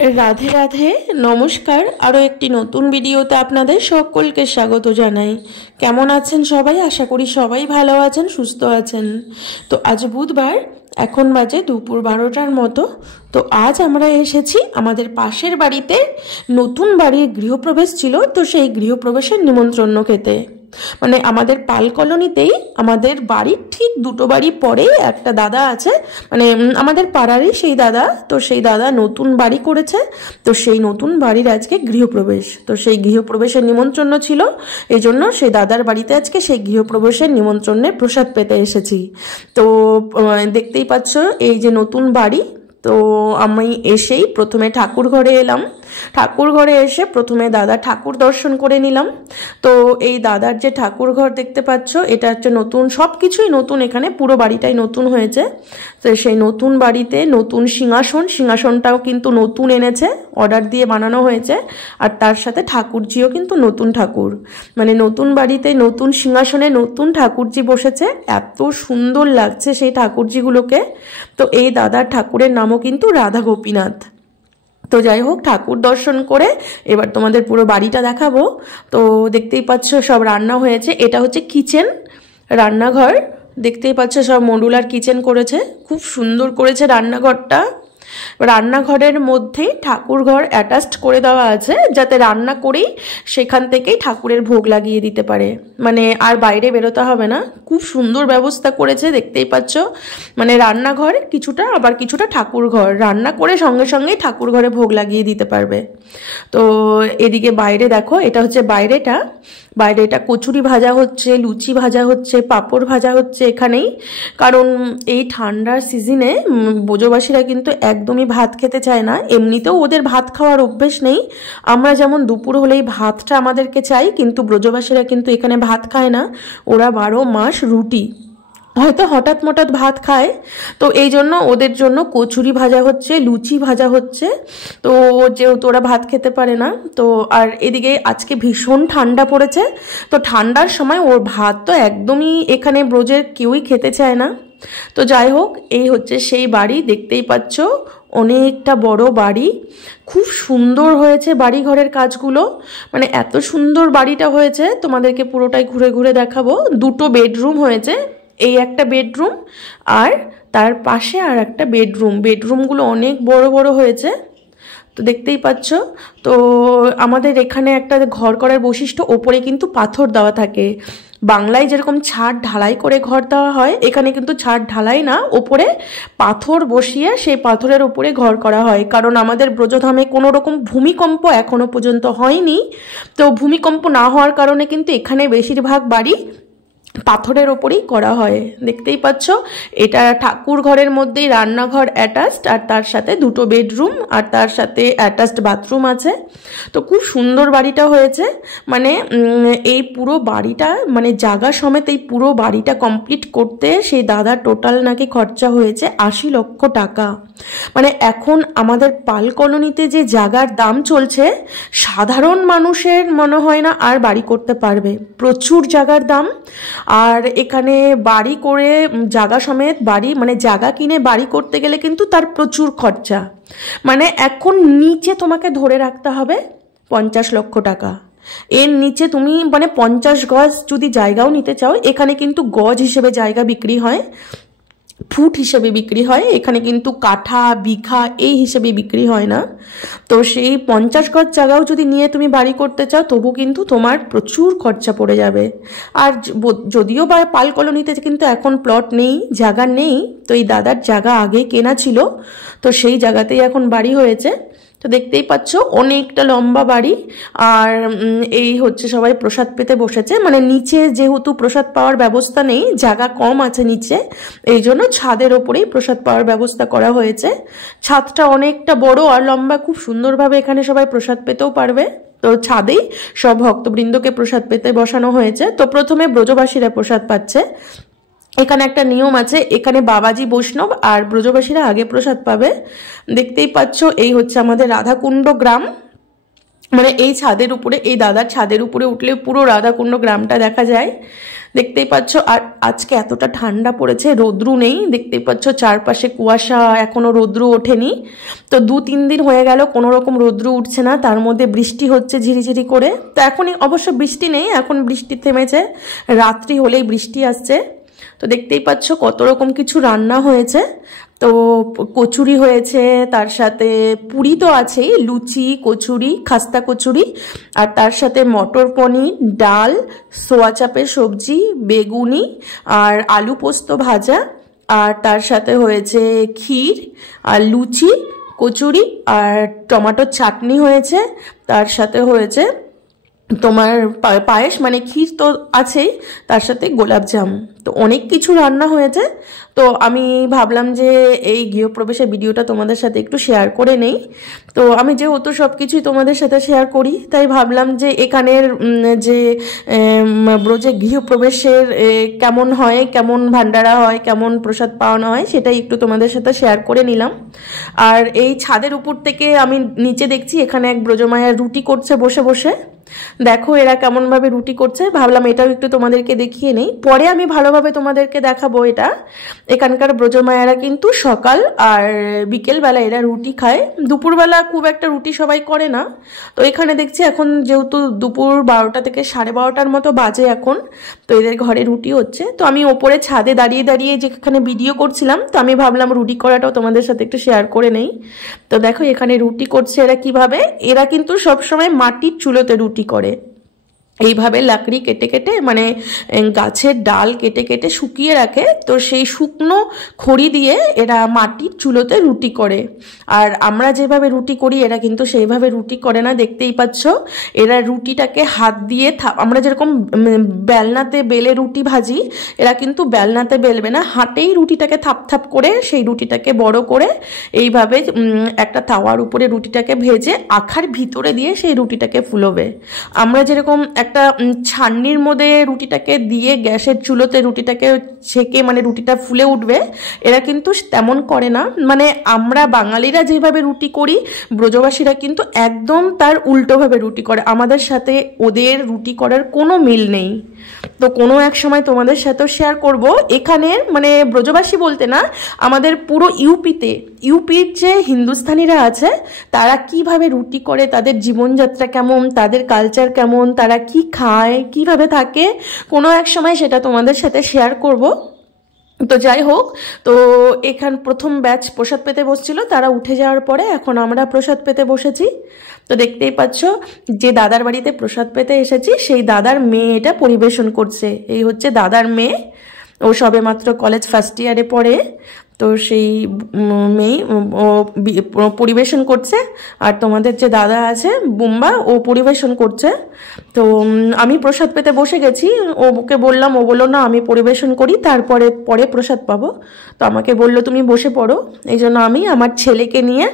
राधे राधे नमस्कार आरो एकटी नतून भिडियोते आपनादेर सकलके स्वागत जानाई। केमन आछेन सबाई? आशा करी सबाई भालो आछेन, सुस्थ आछेन। तो आज बुधवार, एखन बाजे दुपुर 12टार मतो। तो आज आमरा एसेछि आमादेर पाशेर बाड़ीते नतून बाड़ीर गृहप्रवेश छिलो, तो सेई गृहप्रवेशेर निमंत्रण खेते। মানে আমাদের পাল কলোনিতেই আমাদের বাড়ির ঠিক দুটো বাড়ি পরে একটা দাদা আছে, মানে আমাদের পাড়ারই সেই দাদা। তো সেই দাদা নতুন বাড়ি করেছে, তো সেই নতুন বাড়ির আজকে গৃহপ্রবেশ। তো সেই গৃহপ্রবেশের নিমন্ত্রণ ছিল, এই জন্য সেই দাদার বাড়িতে আজকে সেই গৃহপ্রবেশের নিমন্ত্রণে প্রসাদ পেতে এসেছি। তো দেখতেই পাচ্ছ এই যে নতুন বাড়ি। তো আমি এসেই প্রথমে ঠাকুর ঘরে এলাম। ঠাকুর ঘরে এসে প্রথমে দাদা ঠাকুর দর্শন করে নিলাম। তো এই দাদার যে ঠাকুর ঘর দেখতে পাচ্ছ, এটা হচ্ছে নতুন, সব কিছুই নতুন, এখানে পুরো বাড়িটাই নতুন হয়েছে। তো সেই নতুন বাড়িতে নতুন সিংহাসনটাও কিন্তু নতুন এনেছে, অর্ডার দিয়ে বানানো হয়েছে। আর তার সাথে ঠাকুরজিও কিন্তু নতুন ঠাকুর, মানে নতুন বাড়িতে নতুন সিংহাসনে নতুন ঠাকুরজি বসেছে। এত সুন্দর লাগছে সেই ঠাকুরজিগুলোকে। তো এই দাদার ঠাকুরের নামও কিন্তু রাধা গোপীনাথ। তো যাই হোক, ঠাকুর দর্শন করে এবার তোমাদের পুরো বাড়িটা দেখাবো। তো দেখতেই পাচ্ছ সব রান্না হয়েছে, এটা হচ্ছে কিচেন, রান্নাঘর। দেখতেই পাচ্ছ সব মডুলার কিচেন করেছে, খুব সুন্দর করেছে রান্নাঘরটা। রান্নাঘরের মধ্যেই ঠাকুর ঘর অ্যাটাচড করে দেওয়া আছে, যাতে রান্না করেই সেখান থেকেই ঠাকুরের ভোগ লাগিয়ে দিতে পারে, মানে আর বাইরে বেরোতে হবে না। খুব সুন্দর ব্যবস্থা করেছে, দেখতেই পাচ্ছ। মানে রান্নাঘর কিছুটা, আবার কিছুটা ঠাকুর ঘর, রান্না করে সঙ্গে সঙ্গেই ঠাকুর ঘরে ভোগ লাগিয়ে দিতে পারবে। তো এদিকে বাইরে দেখো, এটা হচ্ছে বাইরেটা। বাইরে এটা কচুরি ভাজা হচ্ছে, লুচি ভাজা হচ্ছে, পাঁপড় ভাজা হচ্ছে এখানেই। কারণ এই ঠান্ডার সিজনে ব্রজবাসীরা কিন্তু একদমই ভাত খেতে চায় না, এমনিতেও ওদের ভাত খাওয়ার অভ্যেস নেই। আমরা যেমন দুপুর হলেই ভাতটা আমাদেরকে চাই, কিন্তু ব্রজবাসীরা কিন্তু এখানে ভাত খায় না, ওরা 12 মাস রুটি, হয়তো হঠাৎ মঠাৎ ভাত খায়। তো এই জন্য ওদের জন্য কচুরি ভাজা হচ্ছে, লুচি ভাজা হচ্ছে। তো যেহেতু ওরা ভাত খেতে পারে না, তো আর এদিকে আজকে ভীষণ ঠান্ডা পড়েছে। তো ঠান্ডার সময় ওর ভাত তো একদমই এখানে ব্রজের কেউই খেতে চায় না। তো যাই হোক, এই হচ্ছে সেই বাড়ি, দেখতেই পাচ্ছ অনেকটা বড় বাড়ি। খুব সুন্দর হয়েছে বাড়ি ঘরের কাজগুলো, মানে এত সুন্দর বাড়িটা হয়েছে, তোমাদেরকে পুরোটাই ঘুরে ঘুরে দেখাবো। 2টো বেডরুম হয়েছে, এই একটা বেডরুম আর তার পাশে আর একটা বেডরুম। বেডরুমগুলো অনেক বড় বড় হয়েছে, তো দেখতেই পাচ্ছ। তো আমাদের এখানে একটা ঘর করার বৈশিষ্ট্য, ওপরে কিন্তু পাথর দেওয়া থাকে। বাংলায় যেরকম ছাদ ঢালাই করে ঘর দেওয়া হয়, এখানে কিন্তু ছাদ ঢালাই না, ওপরে পাথর বসিয়ে সেই পাথরের উপরে ঘর করা হয়। কারণ আমাদের ব্রজধামে কোনো রকম ভূমিকম্প এখনো পর্যন্ত হয়নি। তো ভূমিকম্প না হওয়ার কারণে কিন্তু এখানে বেশিরভাগ বাড়ি পাথরের ওপরেই করা হয়। দেখতেই পাচ্ছ, এটা ঠাকুর ঘরের মধ্যেই রান্নাঘর অ্যাটাচড, আর তার সাথে 2টো বেডরুম, আর তার সাথে অ্যাটাচড বাথরুম আছে। তো খুব সুন্দর বাড়িটা হয়েছে। মানে এই পুরো বাড়িটা, মানে জায়গা সমেত এই পুরো বাড়িটা কমপ্লিট করতে সেই দাদার টোটাল নাকি খরচা হয়েছে 80 লক্ষ টাকা। মানে এখন আমাদের পাল কলোনিতে যে জায়গার দাম চলছে, সাধারণ মানুষের মনে হয় না আর বাড়ি করতে পারবে, প্রচুর জায়গার দাম। আর এখানে বাড়ি করে জায়গা সমেত বাড়ি, মানে জায়গা কিনে বাড়ি করতে গেলে কিন্তু তার প্রচুর খরচা। মানে এখন নিচে তোমাকে ধরে রাখতে হবে 50 লক্ষ টাকা, এর নিচে তুমি মানে 50 গজ যদি জায়গাও নিতে চাও, এখানে কিন্তু গজ হিসেবে জায়গা বিক্রি হয়, ফুট হিসেবে বিক্রি হয়, এখানে কিন্তু কাঠা বিঘা এই হিসেবে বিক্রি হয় না। তো সেই 50 গজ জায়গাও যদি নিয়ে তুমি বাড়ি করতে চাও, তবু কিন্তু তোমার প্রচুর খরচা পড়ে যাবে। আর যদিও বা পাল কলোনিতে কিন্তু এখন প্লট নেই, জায়গা নেই, তো এই দাদার জায়গা আগে কেনা ছিল, তো সেই জায়গাতেই এখন বাড়ি হয়েছে। তো দেখতেই পাচ্ছ অনেকটা লম্বা বাড়ি। আর এই হচ্ছে সবাই প্রসাদ পেতে বসেছে, মানে নিচে যেহেতু প্রসাদ পাওয়ার ব্যবস্থা নেই, জায়গা কম আছে নিচে, এই জন্য ছাদের ওপরেই প্রসাদ পাওয়ার ব্যবস্থা করা হয়েছে। ছাদটা অনেকটা বড় আর লম্বা, খুব সুন্দরভাবে এখানে সবাই প্রসাদ পেতেও পারবে। তো ছাদেই সব ভক্তবৃন্দকে প্রসাদ পেতে বসানো হয়েছে। তো প্রথমে ব্রজবাসীরা প্রসাদ পাচ্ছে। এখানে একটা নিয়ম আছে, এখানে বাবাজি বৈষ্ণব আর ব্রজবাসীরা আগে প্রসাদ পাবে। দেখতেই পাচ্ছ এই হচ্ছে আমাদের রাধাকুণ্ড গ্রাম। মানে এই ছাদের উপরে, এই দাদার ছাদের উপরে উঠলে পুরো রাধাকুণ্ড গ্রামটা দেখা যায়। দেখতেই পাচ্ছ। আর আজকে এতটা ঠান্ডা পড়েছে, রৌদ্রু নেই, দেখতেই পাচ্ছ চারপাশে কুয়াশা, এখনো রৌদ্রু ওঠেনি। তো 2-3 দিন হয়ে গেল কোনো রকম রৌদ্রু উঠছে না, তার মধ্যে বৃষ্টি হচ্ছে ঝিরিঝিরি করে। তো এখনই অবশ্য বৃষ্টি নেই, এখন বৃষ্টি থেমেছে, রাত্রি হলেই বৃষ্টি আসছে। তো দেখতেই পাচ্ছ কত রকম কিছু রান্না হয়েছে। তো কচুরি হয়েছে, তার সাথে পুরি তো আছেই, লুচি, কচুরি, খাস্তা কচুরি, আর তার সাথে মটর পনির, ডাল, সোয়া চাপের সবজি, বেগুনি, আর আলু পোস্ত ভাজা, আর তার সাথে হয়েছে ক্ষীর আর লুচি, কচুরি আর টমেটোর চাটনি হয়েছে। তার সাথে হয়েছে তোমার পায়েস, মানে ক্ষীর তো আছেই, তার সাথে গোলাপজাম। তো অনেক কিছু রান্না হয়েছে। তো আমি ভাবলাম যে এই গৃহপ্রবেশের ভিডিওটা তোমাদের সাথে একটু শেয়ার করে নেই। তো আমি যেহেতু সব কিছুই তোমাদের সাথে শেয়ার করি, তাই ভাবলাম যে এখানের যে ব্রজে গৃহপ্রবেশের কেমন হয়, কেমন ভান্ডারা হয়, কেমন প্রসাদ পাওয়ানো হয়, সেটাই একটু তোমাদের সাথে শেয়ার করে নিলাম। আর এই ছাদের উপর থেকে আমি নিচে দেখছি এখানে এক ব্রজমায়া রুটি করছে বসে বসে। দেখো এরা কেমন ভাবে রুটি করছে, ভাবলাম এটাও একটু তোমাদেরকে দেখিয়ে নেই, পরে আমি ভালোভাবে তোমাদেরকে দেখাবো এটা। এখানকার ব্রজমায়ারা কিন্তু সকাল আর বিকেলবেলা এরা রুটি খায়, দুপুরবেলা খুব একটা রুটি সবাই করে না। তো এখানে দেখছি এখন যেহেতু দুপুর 12টা থেকে 12:30টার মতো বাজে এখন, তো এদের ঘরে রুটি হচ্ছে। তো আমি ওপরে ছাদে দাঁড়িয়ে দাঁড়িয়ে যেখানে ভিডিও করছিলাম, তো আমি ভাবলাম রুটি করাটাও তোমাদের সাথে একটু শেয়ার করে নেই। তো দেখো এখানে রুটি করছে এরা কিভাবে, এরা কিন্তু সবসময় মাটির চুলোতে রুটি করে। এইভাবে লাকড়ি কেটে কেটে, মানে গাছের ডাল কেটে কেটে শুকিয়ে রাখে, তো সেই শুকনো খড়ি দিয়ে এরা মাটির চুলোতে রুটি করে। আর আমরা যেভাবে রুটি করি এরা কিন্তু সেইভাবে রুটি করে না, দেখতেই পাচ্ছ। এরা রুটিটাকে হাত দিয়ে আমরা যেরকম বেলনাতে বেলে রুটি ভাজি, এরা কিন্তু বেলনাতে বেলবে না, হাতেই রুটিটাকে থাপ থাপ করে সেই রুটিটাকে বড় করে এইভাবে একটা তাওয়ার উপরে রুটিটাকে ভেজে আখার ভিতরে দিয়ে সেই রুটিটাকে ফুলবে। আমরা যেরকম একটা ছান্নির মধ্যে রুটিটাকে দিয়ে গ্যাসের চুলোতে রুটিটাকে ছেঁকে মানে রুটিটা ফুলে উঠবে, এরা কিন্তু তেমন করে না। মানে আমরা বাঙালিরা যেভাবে রুটি করি, ব্রজবাসীরা কিন্তু একদম তার উল্টোভাবে রুটি করে। আমাদের সাথে ওদের রুটি করার কোনো মিল নেই। তো কোনো এক সময় তোমাদের সাথেও শেয়ার করব এখানের, মানে ব্রজবাসী বলতে না, আমাদের পুরো ইউপির যে হিন্দুস্তানিরা আছে তারা কিভাবে রুটি করে, তাদের জীবনযাত্রা কেমন, তাদের কালচার কেমন, তারা কি খায়, কিভাবে থাকে, কোনো এক সময় সেটা তোমাদের সাথে শেয়ার করব। তো যাই হোক, তো এখান প্রথম ব্যাচ প্রসাদ পেতে বসছিল, তারা উঠে যাওয়ার পরে এখন আমরা প্রসাদ পেতে বসেছি। তো দেখতেই পাচ্ছ যে দাদার বাড়িতে প্রসাদ পেতে এসেছি সেই দাদার মেয়ে এটা পরিবেশন করছে। এই হচ্ছে দাদার মেয়ে, ও সবে মাত্র কলেজ ফার্স্ট ইয়ারে পড়ে। তো সেই মেয়ে ও পরিবেশন করছে, আর তোমাদের যে দাদা আছে বুম্বা, ও পরিবেশন করছে। তো আমি প্রসাদ পেতে বসে গেছি, ওকে বললাম, ও বললো না আমি পরিবেশন করি তারপরে পরে প্রসাদ পাবো। তো আমাকে বললো তুমি বসে পড়ো। এই জন্য আমি আমার ছেলেকে নিয়ে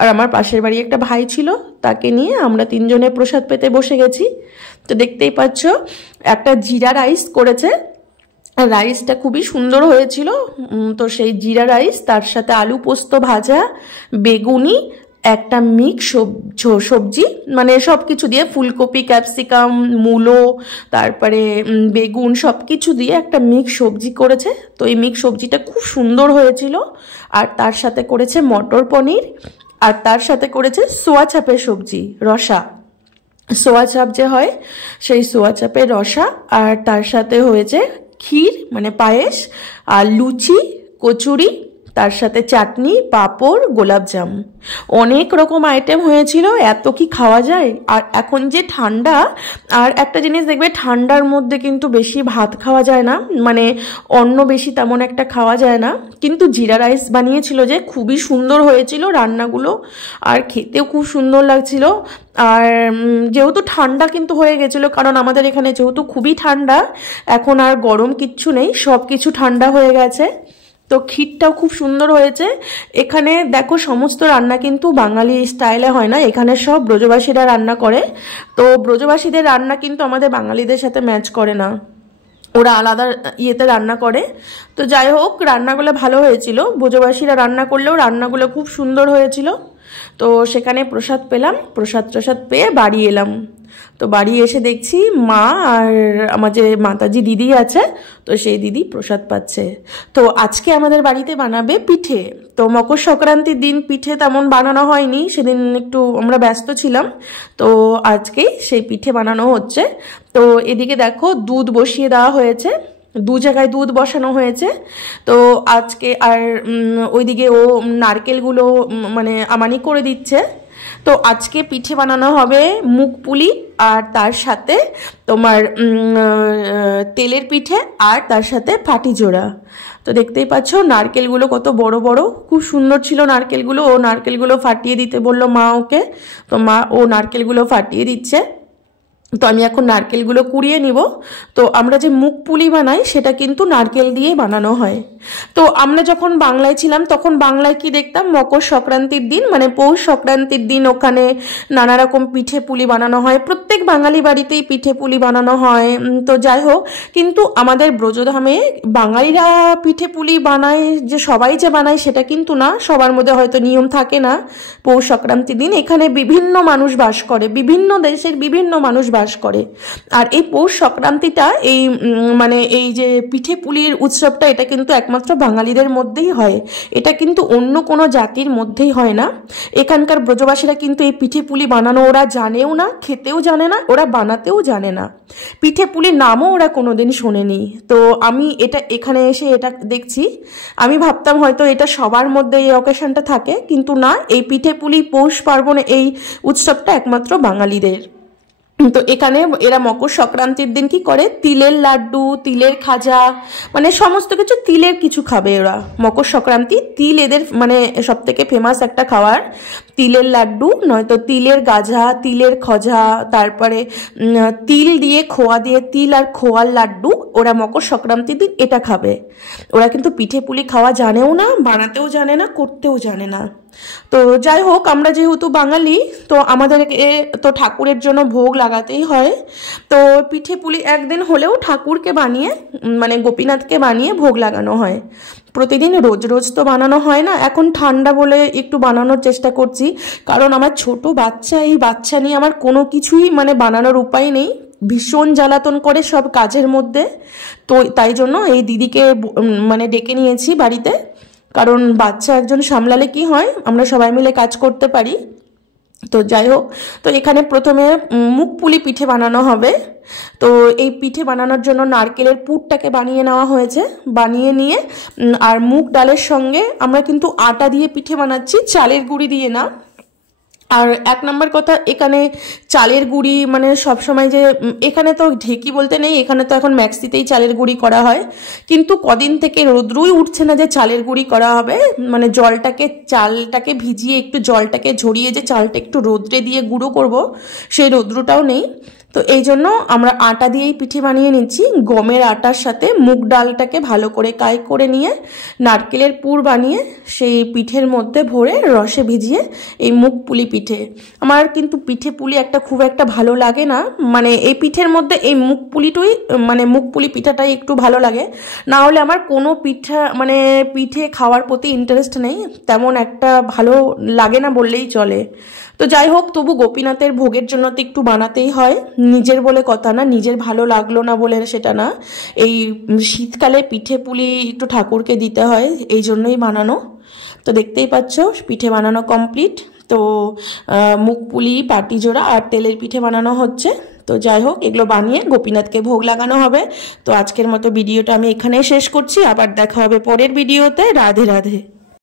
আর আমার পাশের বাড়ি একটা ভাই ছিল তাকে নিয়ে আমরা 3 জনে প্রসাদ পেতে বসে গেছি। তো দেখতেই পাচ্ছ একটা জিরা রাইস করেছে, রাইসটা খুবই সুন্দর হয়েছিল। তো সেই জিরা রাইস, তার সাথে আলু পোস্ত ভাজা, বেগুনি, একটা মিক্স সবজি, মানে সব কিছু দিয়ে ফুলকপি, ক্যাপসিকাম, মূলো, তারপরে বেগুন, সব কিছু দিয়ে একটা মিক্স সবজি করেছে। তো এই মিক্স সবজিটা খুব সুন্দর হয়েছিল। আর তার সাথে করেছে মটর পনির, আর তার সাথে করেছে সোয়া চাপের সবজি, রসা, সোয়া চাপ যে হয় সেই সোয়া চাপের রসা। আর তার সাথে হয়েছে ক্ষীর মানে পায়েস, আর লুচি, কচুরি, তার সাথে চাটনি, পাঁপড়, গোলাপজাম, অনেক রকম আইটেম হয়েছিল। এত কি খাওয়া যায়? আর এখন যে ঠান্ডা, আর একটা জিনিস দেখবে ঠান্ডার মধ্যে কিন্তু বেশি ভাত খাওয়া যায় না, মানে অন্ন বেশি তেমন একটা খাওয়া যায় না। কিন্তু জিরা রাইস বানিয়েছিল যে খুবই সুন্দর হয়েছিল রান্নাগুলো, আর খেতেও খুব সুন্দর লাগছিল। আর যেহেতু ঠান্ডা কিন্তু হয়ে গেছিলো, কারণ আমাদের এখানে যেহেতু খুবই ঠান্ডা, এখন আর গরম কিচ্ছু নেই, সব কিছু ঠান্ডা হয়ে গেছে। তো ক্ষীরটাও খুব সুন্দর হয়েছে। এখানে দেখো সমস্ত রান্না কিন্তু বাঙালি স্টাইলে হয় না, এখানে সব ব্রজবাসীরা রান্না করে। তো ব্রজবাসীদের রান্না কিন্তু আমাদের বাঙালিদের সাথে ম্যাচ করে না, ওরা আলাদা ইয়েতে রান্না করে। তো যাই হোক, রান্নাগুলো ভালো হয়েছিল, ব্রজবাসীরা রান্না করলেও রান্নাগুলো খুব সুন্দর হয়েছিল। তো সেখানে প্রসাদ পেলাম, প্রসাদ পেয়ে বাড়ি এলাম। তো বাড়ি এসে দেখছি মা আর আমার যে মাতাজি দিদি আছে, তো সেই দিদি প্রসাদ পাচ্ছে। তো আজকে আমাদের বাড়িতে বানাবে পিঠে। তো মকর সংক্রান্তির দিন পিঠে তেমন বানানো হয়নি, সেদিন একটু আমরা ব্যস্ত ছিলাম। তো আজকেই সেই পিঠে বানানো হচ্ছে। তো এদিকে দেখো দুধ বসিয়ে দেওয়া হয়েছে, 2 জায়গায় দুধ বসানো হয়েছে। তো আজকে আর ওইদিকে ও নারকেলগুলো মানে আমানি করে দিচ্ছে। তো আজকে পিঠে বানানো হবে মুগ পুলি, আর তার সাথে তোমার তেলের পিঠে, আর তার সাথে ফাটি জোড়া। তো দেখতেই পাচ্ছ নারকেলগুলো কত বড় বড়, খুব সুন্দর ছিল নারকেলগুলো। ও নারকেলগুলো ফাটিয়ে দিতে বললো মা ওকে, তো মা ও নারকেলগুলো ফাটিয়ে দিচ্ছে। তো আমি এখন নারকেলগুলো কুড়িয়ে নিব। তো আমরা যে মুগ পুলি বানাই সেটা কিন্তু নারকেল দিয়ে বানানো হয়। তো আমরা যখন বাংলায় ছিলাম তখন বাংলায় কি দেখতাম, মকর সংক্রান্তির দিন মানে পৌষ সংক্রান্তির দিন ওখানে নানা রকম পিঠে পুলি বানানো হয়, প্রত্যেক বাঙালি বাড়িতেই পিঠে পুলি বানানো হয়। তো যাই হোক, কিন্তু আমাদের ব্রজধামে বাঙালিরা পিঠে পুলি বানায় যে সবাই যে বানায় সেটা কিন্তু না, সবার মধ্যে হয়তো নিয়ম থাকে না। পৌষ সংক্রান্তির দিন এখানে বিভিন্ন মানুষ বাস করে, বিভিন্ন দেশের বিভিন্ন মানুষ বাস করে। আর এই পৌষ সংক্রান্তিটা এই মানে এই যে পিঠে পুলির উৎসবটা, এটা কিন্তু একমাত্র বাঙালিদের মধ্যেই হয়, এটা কিন্তু অন্য কোনো জাতির মধ্যেই হয় না। এখানকার ব্রজবাসীরা কিন্তু এই পিঠে পুলি বানানো ওরা জানেও না, খেতেও জানে না, ওরা বানাতেও জানে না, পিঠে পুলির নামও ওরা কোনোদিন শোনেনি। তো আমি এটা এখানে এসে এটা দেখছি, আমি ভাবতাম হয়তো এটা সবার মধ্যে এই অকেশনটা থাকে, কিন্তু না, এই পিঠে পুলি পৌষ পার্বণে এই উৎসবটা একমাত্র বাঙালিদের। তো এখানে এরা মকর সংক্রান্তির দিন কি করে, তিলের লাড্ডু, তিলের খাজা, মানে সমস্ত কিছু তিলের কিছু খাবে ওরা। মকর সংক্রান্তি তিল এদের মানে সব থেকে ফেমাস একটা খাবার, তিলের লাড্ডু, নয়তো তিলের গাজা, তিলের খজা, তারপরে তিল দিয়ে খোয়া দিয়ে তিল আর খোয়ার লাড্ডু, ওরা মকর সংক্রান্তির দিন এটা খাবে। ওরা কিন্তু পিঠে পুলি খাওয়া জানেও না, বানাতেও জানে না, করতেও জানে না। তো যাই হোক, আমরা যেহেতু বাঙালি, তো আমাদেরকে তো ঠাকুরের জন্য ভোগ লাগাতেই হয়। তো পিঠে পুলি একদিন হলেও ঠাকুরকে বানিয়ে মানে গোপীনাথকে বানিয়ে ভোগ লাগানো হয়। প্রতিদিন রোজ রোজ তো বানানো হয় না, এখন ঠান্ডা বলে একটু বানানোর চেষ্টা করছি, কারণ আমার ছোট বাচ্চা, এই বাচ্চা নিয়ে আমার কোনো কিছুই মানে বানানোর উপায় নেই, ভীষণ জ্বালাতন করে সব কাজের মধ্যে। তো তাই জন্য এই দিদিকে মানে ডেকে নিয়েছি বাড়িতে, কারণ বাচ্চা একজন সামলালে কি হয়, আমরা সবাই মিলে কাজ করতে পারি। তো যাই হোক, তো এখানে প্রথমে মুগ পুলি পিঠে বানানো হবে। তো এই পিঠে বানানোর জন্য নারকেলের পুরটাকে বানিয়ে নেওয়া হয়েছে, বানিয়ে নিয়ে আর মুগ ডালের সঙ্গে আমরা কিন্তু আটা দিয়ে পিঠে বানাচ্ছি, চালের গুঁড়ি দিয়ে না। আর 1 নম্বর কথা, এখানে চালের গুঁড়ি মানে সবসময় যে এখানে তো ঢেকি বলতে নেই, এখানে তো এখন ম্যাক্সিতেই চালের গুঁড়ি করা হয়, কিন্তু কদিন থেকে রোদ্রুই উঠছে না যে চালের গুঁড়ি করা হবে। মানে চালটাকে ভিজিয়ে একটু জলটাকে ঝরিয়ে যে চালটা একটু রোদ্রে দিয়ে গুঁড়ো করব, সেই রোদ্রুটাও নেই। তো এই জন্য আমরা আটা দিয়েই পিঠে বানিয়ে নিচ্ছি, গমের আটার সাথে মুগ ডালটাকে ভালো করে কাই করে নিয়ে নারকেলের পুর বানিয়ে সেই পিঠের মধ্যে ভরে রসে ভিজিয়ে এই মুগ পুলি পিঠে। আমার কিন্তু পিঠে পুলি খুব একটা ভালো লাগে না, মানে এই পিঠের মধ্যে এই মুগ পুলিটাই মানে মুগ পুলি পিঠাটাই একটু ভালো লাগে, না হলে আমার কোনো পিঠা মানে পিঠে খাওয়ার প্রতি ইন্টারেস্ট নেই, তেমন একটা ভালো লাগে না বললেই চলে। তো যাই হোক, তবু গোপীনাথের ভোগের জন্য তো একটু বানাতেই হয়, নিজের বলে কথা না, নিজের ভালো লাগলো না বলে সেটা না, এই শীতকালে পিঠে পুলি একটু ঠাকুরকে দিতে হয়, এই জন্যই বানানো। তো দেখতেই পাচ্ছ পিঠে বানানো কমপ্লিট। তো মুগ পুলি, পাটি জোড়া আর তেলের পিঠে বানানো হচ্ছে। তো যাই হোক, এগুলো বানিয়ে গোপীনাথকে ভোগ লাগানো হবে। তো আজকের মতো ভিডিওটা আমি এখানেই শেষ করছি, আবার দেখা হবে পরের ভিডিওতে। রাধে রাধে।